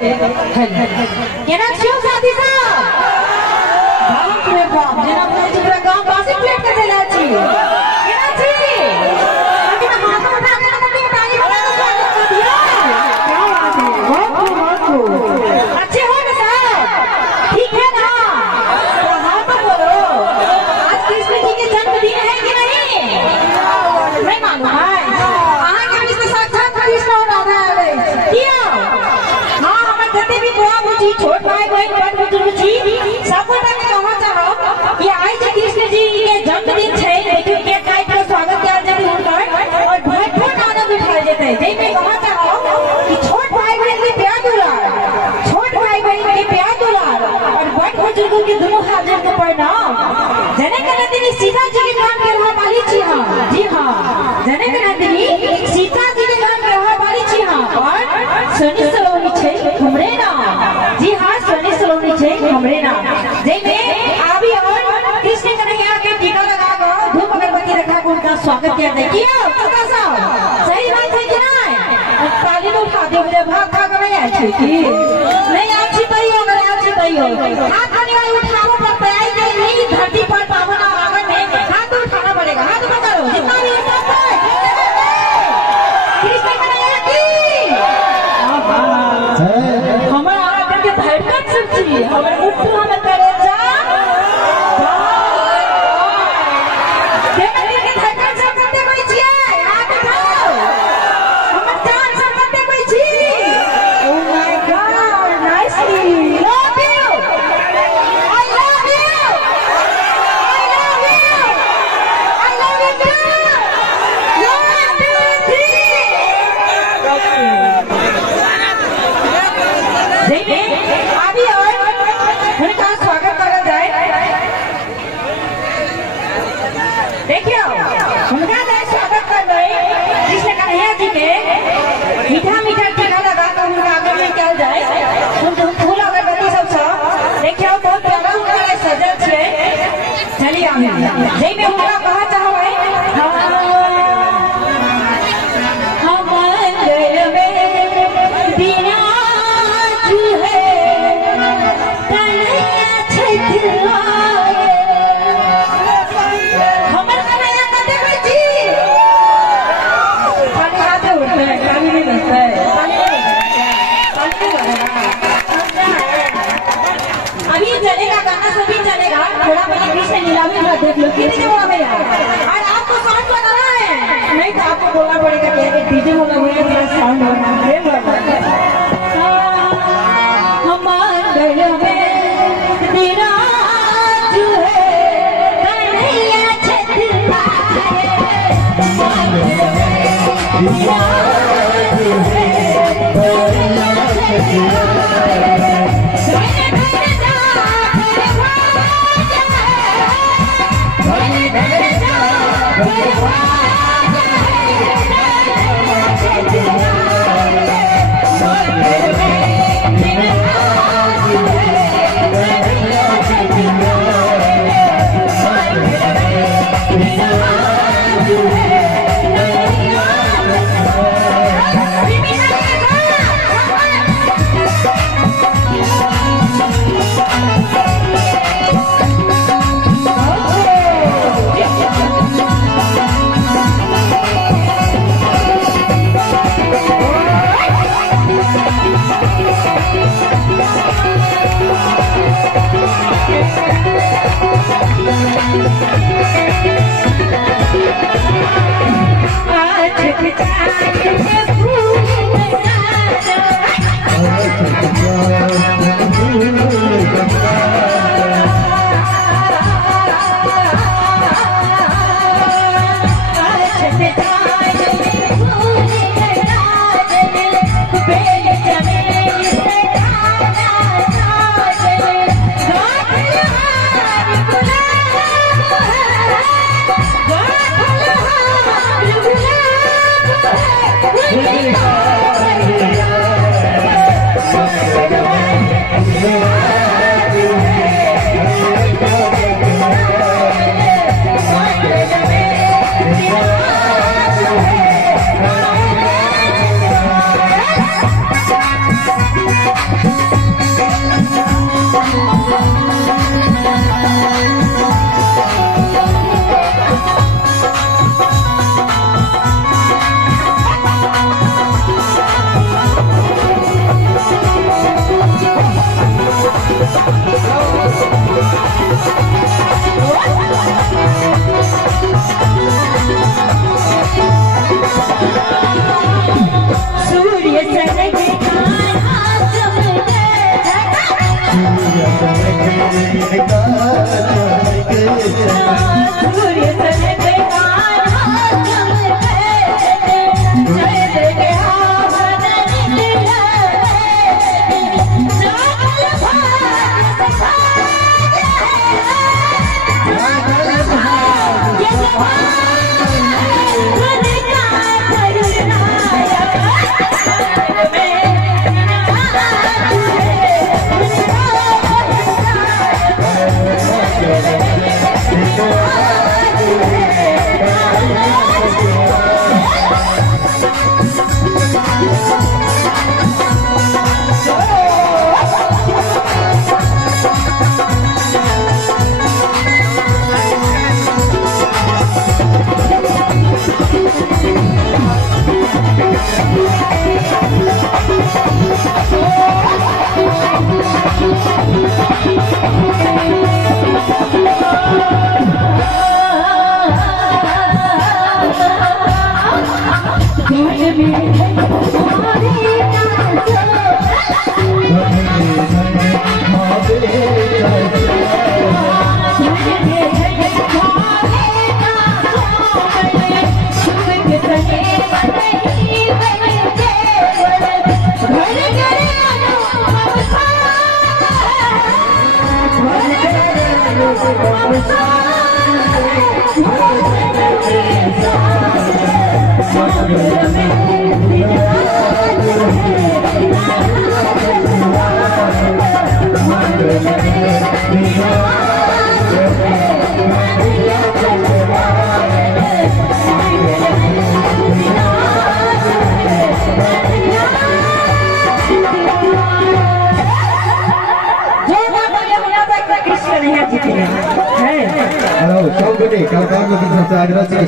केना छियो साथी साहब? बाप रे बाप, जेना अपना पूरा गांव पासे प्लेट कर देला छी। केना छी? लेकिन हाथ उठा के मम्मी ताली बजा के स्वागत कर दिया। क्या बात है? बहुत खूब। अच्छे हो ना साहब? ठीक है ना? तो हाँ तो बोलो। आज कृष्ण जी के जन्मदिन है कि नहीं? नहीं मालूम है। आहाँ के बीच में साक्षात कृष्ण और राधा है। किया? जते भी बुआ बुची छोट भाई बहन बड़ बुजुर्ग छी सबको तक कहना चाहो कि आज कृष्ण जी के जन्मदिन छै लेकिन केक काट के स्वागत किया जाते उनकर और भरपूर आनंद उठाया जाता है। जै में कहना चाहो कि छोट भाई बहन के प्यार दुलार, छोट भाई बहन के प्यार दुलार और बड़ बुजुर्गों के दोनों हाथ जोड़ के प्रणाम। जनक नंदिनी सीता जी के नाम के रहने वाली छी। हां जी हां, जनक नंदिनी सीता जी के नाम के रहने वाली छी। हां और सोनी सलोनी छै हमरे नाम। जी हाँ, सोनी सलोनी छै हमरे नाम। जय में आभी और कृष्ण कन्हैया के टीका लगा कर धूप अगरबत्ती रखा कर उनका स्वागत किया जाए। किया पता साहब सही बात है कि नहीं? ताली में उठा दे मुझे भाग भाग में आए छै कि नहीं? आप छिपाइयो अगर आप छिपाइयो हाथ खाने वाले उठाओ पर आई के नहीं धरती पर पावन आंगन में हाथ उठाना पड़ेगा। हाथ पकड़ो जितना भी हिम्मत है। कृष्ण कन्हैया की हमारा आकर के धड़कन सुनती हमारे मुट्ठी हमें करे जा देखा के धड़कन सब करते कोई छिए हाथ उठाओ हम जान सब करते कोई छी। Oh my God nicely love you I love you I love you I love you too 1 2 3 अभी और उनका स्वागत करा जाए। देखियो उनका जाए स्वागत कर रहे कृष्ण कन्हैया जी के मीठा मीठा टीका लगा कर उनका आगे में क्या जाए फूल अगरबत्ती सब सब देखियो बहुत प्यारा उनका सजल छे। चलिए आगे जय में उनका कहा चाहो है अभी चलेगा गाना सभी चलेगा थोड़ा पहले कृष्ण लीला में देख लो कितने जवाब है और आपको साउंड बनाना है नहीं तो आपको बोलना पड़ेगा कि डीजे बोला हुआ है मेरा साउंड होना है। हमारे गले में विराज है कन्हैया छतरपाल हमारे गले में विराज है कन्हैया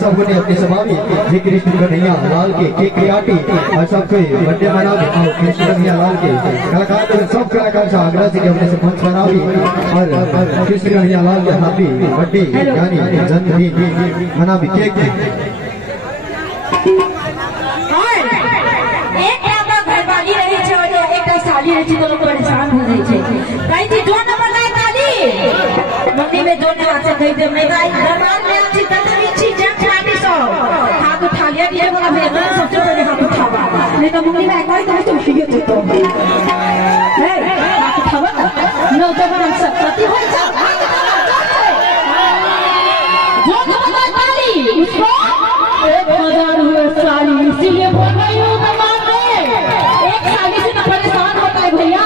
सबको अपने सभा में कृष्ण कन्हैया लाल के क्रियाटी और सबको बर्थडे मना कृष्ण कन्हैया लाल के कलाकार सब कलाकार से आग्रह से अपने से मंच बनावी और कृष्ण कन्हैया लाल के हैप्पी बर्थडे यानी जन्मदिन मनावी केक घरवाली रही छे और एकटा साली रही छे तो लोग परेशान हो जाई छे कहीं थी 2 नंबर नहीं ताली मंडी में जोड़ने वास्ते कह दे मैं भाई दरबार में अच्छी तकलीफ छी जब पार्टी सो हाथ उठा लिया दिए वाला भैया सबसे पहले हाथ उठावा नहीं तो मंडी में एक बार तो फिर तो है हाथ उठावा नो तो हम सब पति हो जा जो नंबर ताली उसको 1000 हुए साली इसीलिए बोल रही हूं भैया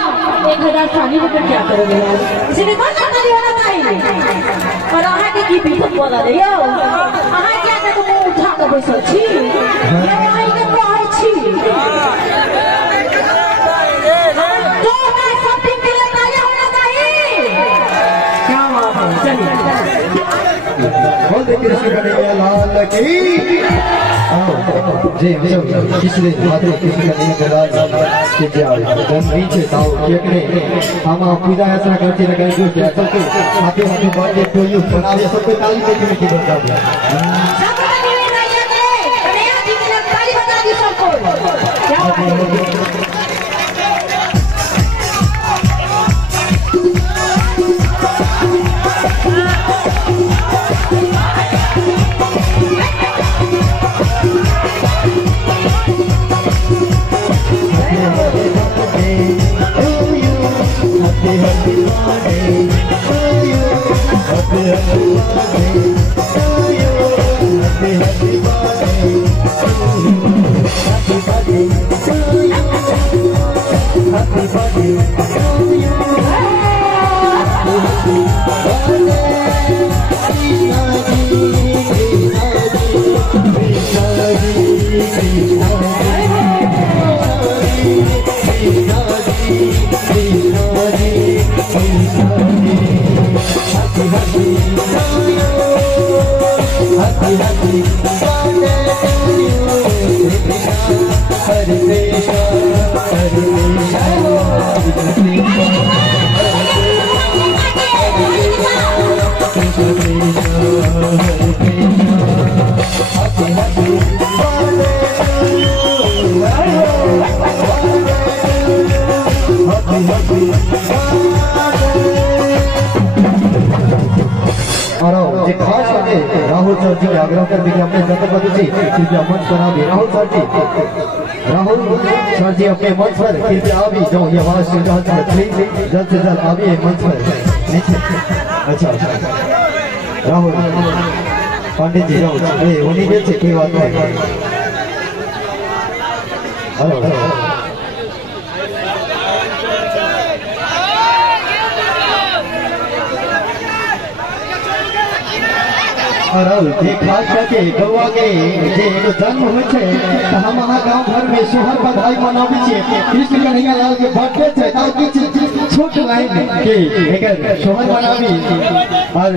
1000 साली को क्या करोगे यार इसलिए कौन सा ताली होना चाहिए और आहा के की पीछे बोला रे यो आहा क्या के तुम उठा के बैसल छी ये आई के कहै छी तो मैं सब दिन के लिए ताली होना चाहिए क्या बात है चलिए बोल दे कृष्ण कन्हैया लाल की जे सब किसले मात्र कृष्ण कन्हैया लाल के जाओ जन्मदिन से ताऊ केकरे हम पूजा यात्रा करते लगे जो सबके हाथे हाथे बर्थडे टू यू बनावे सबके ताली देके की बता दिया सब निवेदन है कन्हैया जी के लिए ताली बजा दी सबको क्या बात है Krishna और खास करके राहुल सर जी आग्रह कर दिया अपने जनपद जी कृपया मंच पर आगे राहुल सर जी अपने मंच पर कृपया अभी जो ये आवाज जल्द से जल्द अभी मंच पर अच्छा राहुल पंडित जी जाओ उन्हीं के से कोई बात नहीं हेलो और खास करके गौआ के जन्म हो हम गाँव घर में सोहर बधाई मनाबी छे कृष्ण कन्हैया लाल के बर्थडे छे ताकि छोट लाइन के एकर सोहर मनाबी और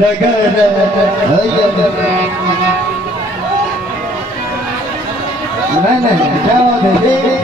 डगर नहीं क्या बात है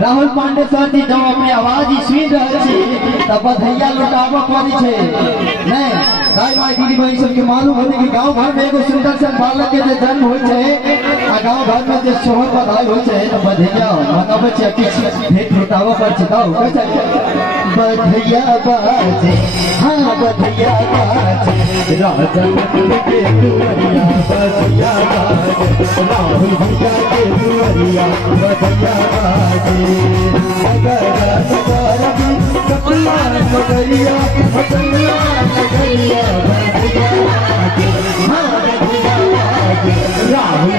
राहुल पांडे सर जी जब अपने आवाज ही सुन रहे तब बधैया लुटाव पड़े नहीं दाई माई दीदी बहन सबके मालूम होते कि गांव घर में एगो सुंदर सन बालक के जन्म हो गांव घर में जो सोहर बधाई हो तो बधैया मनावे भेंट लुटाव पड़े बधैया बाजे हाँ बधैया बाजे राजन के दुआरिया बधैया बाजे राहुल भैया के दुआरिया बधैया बाजे कपला नगरिया बधैया नगरिया बधैया हाँ बधैया बाजे राहुल